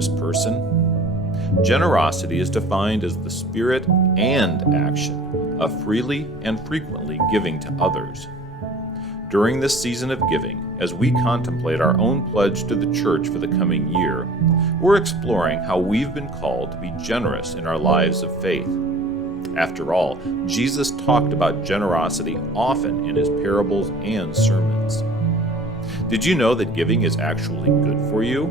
generous person? Generosity is defined as the spirit and action of freely and frequently giving to others. During this season of giving, as we contemplate our own pledge to the church for the coming year, we're exploring how we've been called to be generous in our lives of faith. After all, Jesus talked about generosity often in his parables and sermons. Did you know that giving is actually good for you?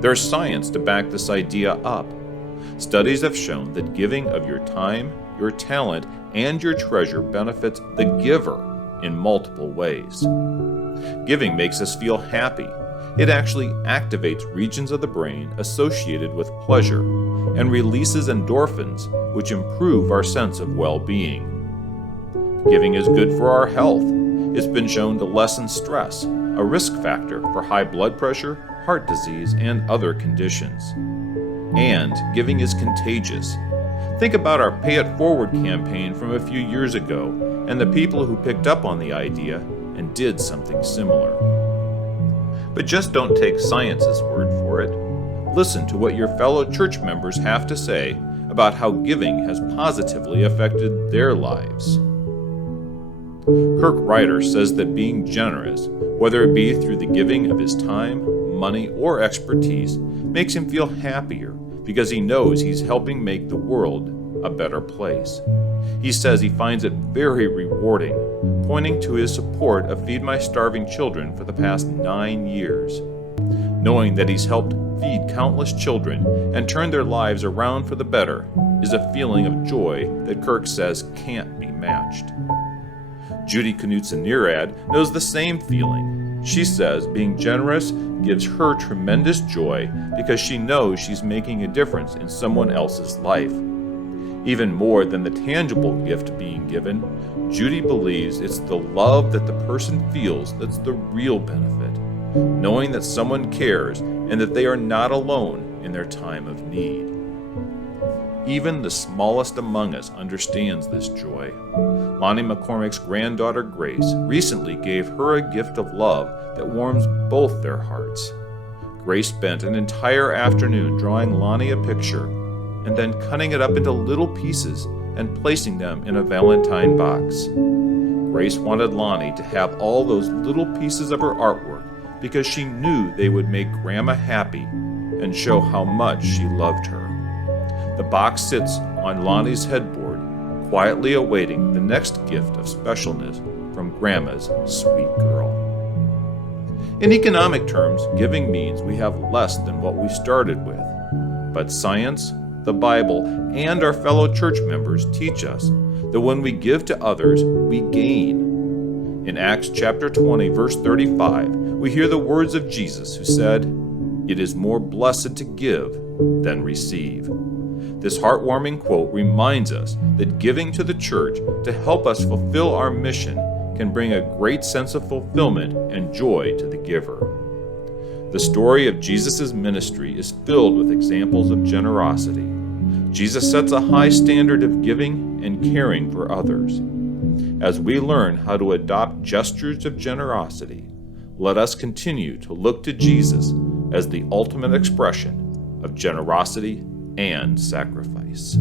There's science to back this idea up. Studies have shown that giving of your time, your talent, and your treasure benefits the giver in multiple ways. Giving makes us feel happy. It actually activates regions of the brain associated with pleasure and releases endorphins, which improve our sense of well-being. Giving is good for our health. It's been shown to lessen stress, a risk factor for high blood pressure, heart disease, and other conditions. And giving is contagious. Think about our Pay It Forward campaign from a few years ago and the people who picked up on the idea and did something similar. But just don't take science's word for it. Listen to what your fellow church members have to say about how giving has positively affected their lives. Kirk Ryder says that being generous, whether it be through the giving of his time, money, or expertise, makes him feel happier because he knows he's helping make the world a better place. He says he finds it very rewarding, pointing to his support of Feed My Starving Children for the past 9 years. Knowing that he's helped feed countless children and turn their lives around for the better is a feeling of joy that Kirk says can't be matched. Judy Knutson-Neerad knows the same feeling. She says being generous gives her tremendous joy because she knows she's making a difference in someone else's life. Even more than the tangible gift being given, Judy believes it's the love that the person feels that's the real benefit, knowing that someone cares and that they are not alone in their time of need. Even the smallest among us understands this joy. Lonnie McCormick's granddaughter Grace recently gave her a gift of love that warms both their hearts. Grace spent an entire afternoon drawing Lonnie a picture and then cutting it up into little pieces and placing them in a Valentine box. Grace wanted Lonnie to have all those little pieces of her artwork because she knew they would make Grandma happy and show how much she loved her. The box sits on Lonnie's headboard, quietly awaiting the next gift of specialness from Grandma's sweet girl. In economic terms, giving means we have less than what we started with. But science, the Bible, and our fellow church members teach us that when we give to others, we gain. In Acts chapter 20, verse 35, we hear the words of Jesus who said, "It is more blessed to give than receive." This heartwarming quote reminds us that giving to the church to help us fulfill our mission can bring a great sense of fulfillment and joy to the giver. The story of Jesus' ministry is filled with examples of generosity. Jesus sets a high standard of giving and caring for others. As we learn how to adopt gestures of generosity, let us continue to look to Jesus as the ultimate expression of generosity and sacrifice.